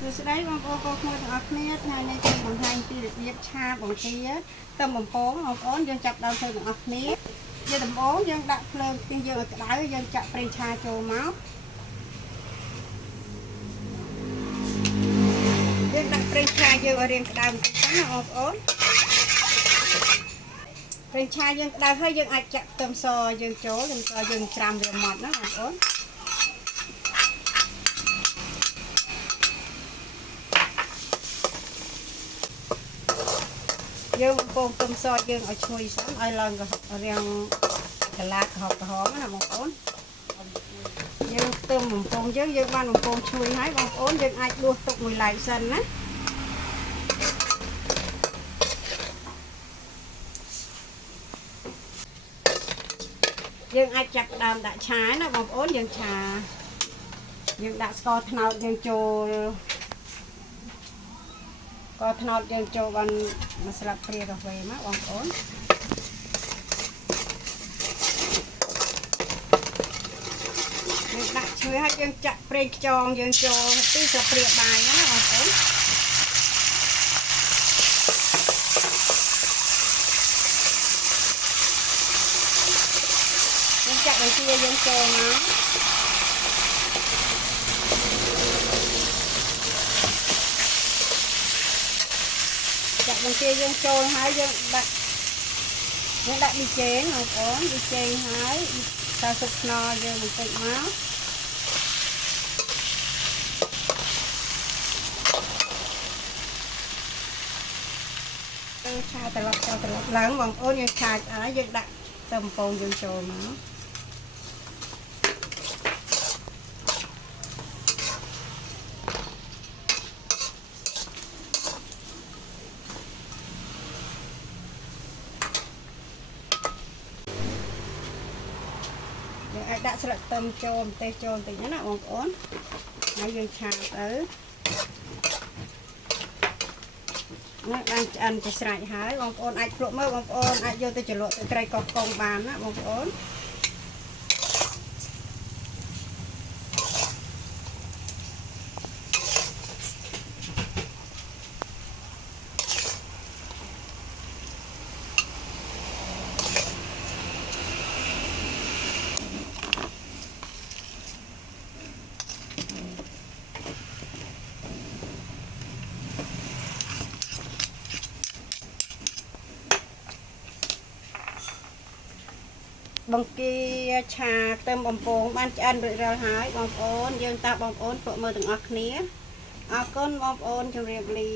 សួស្តីបងប្អូនបងប្អូនទាំងអស់គ្នាថ្ងៃនេះខ្ញុំបង្ហាញពីរបៀបឆាបង្គាទៅបំពងបងប្អូនយើងចាប់ដើមធ្វើទាំងអស់គ្នាជាដំបូងយើងដាក់ភ្លើងពីយើងឲ្យក្តៅយើងចាក់ប្រេងឆាចូលមកយើងដាក់ប្រេងឆាយើងឲ្យរៀងក្តៅបន្តិចណាបងប្អូនប្រេងឆាយើងក្តៅហើយយើងអាចចាក់ខ្ទឹមសយើងចូលខ្ទឹមសយើងច្រាំវាម៉ត់ណាបងប្អូនយើងបំពងខ្ទឹមសយើងឲ្យឈ្ងុយសិនឲ្យឡើងរាងកន្លះក្រហមណាបងប្អូនយើងខ្ទឹមបំពងយើងបានបំពងឈ្ងុយហើយបងប្អូនយើងអាចដួសទុកមួយឡែកសិនណាយើងអាចចាប់ដើមដាក់ឆាណាបងប្អូនយើងឆាយើងដាក់ស្ករត្នោតយើងចូលក៏ត្នោតយើងចូលបានមួយស្លាបព្រាកាហ្វេមកបងប្អូនយើងដាក់ឈ្មោះហើយយើងចាក់ប្រេងខ្យងយើងចូលពីស្លាបព្រាបាយណាបងប្អូនយើងចាក់បង្គាយើងចូលមកចាក់បង្គាយើងចូលហើយយើងដាក់ប៊ីចេងបងប្អូនប៊ីចេងហើយតែស៊ុបខ្នុរយើងបន្តិចមកឆាត្រឡប់ឡើងបងប្អូនយើងឆាហើយយើងដាក់ទៅបំពងយើងចូលមកអាចដាក់ស្លឹកខ្ទឹមចូលម្ទេសចូលបន្តិចណាបងប្អូនហើយយើងឆាទៅនេះបានឆ្អិនទៅស្រេចហើយបងប្អូនអាចភ្លក់មើលបងប្អូនអាចយកទៅជ្រលក់ទៅត្រីកោះកុងបានណាបងប្អូនបង្គាឆាខ្ទឹមបំពងបានឆ្អិនរួចរាល់ហើយបងប្អូនយើងតើបងប្អូនភ្លក់មើលទាំងអស់គ្នាអរគុណបងប្អូនជម្រាបលា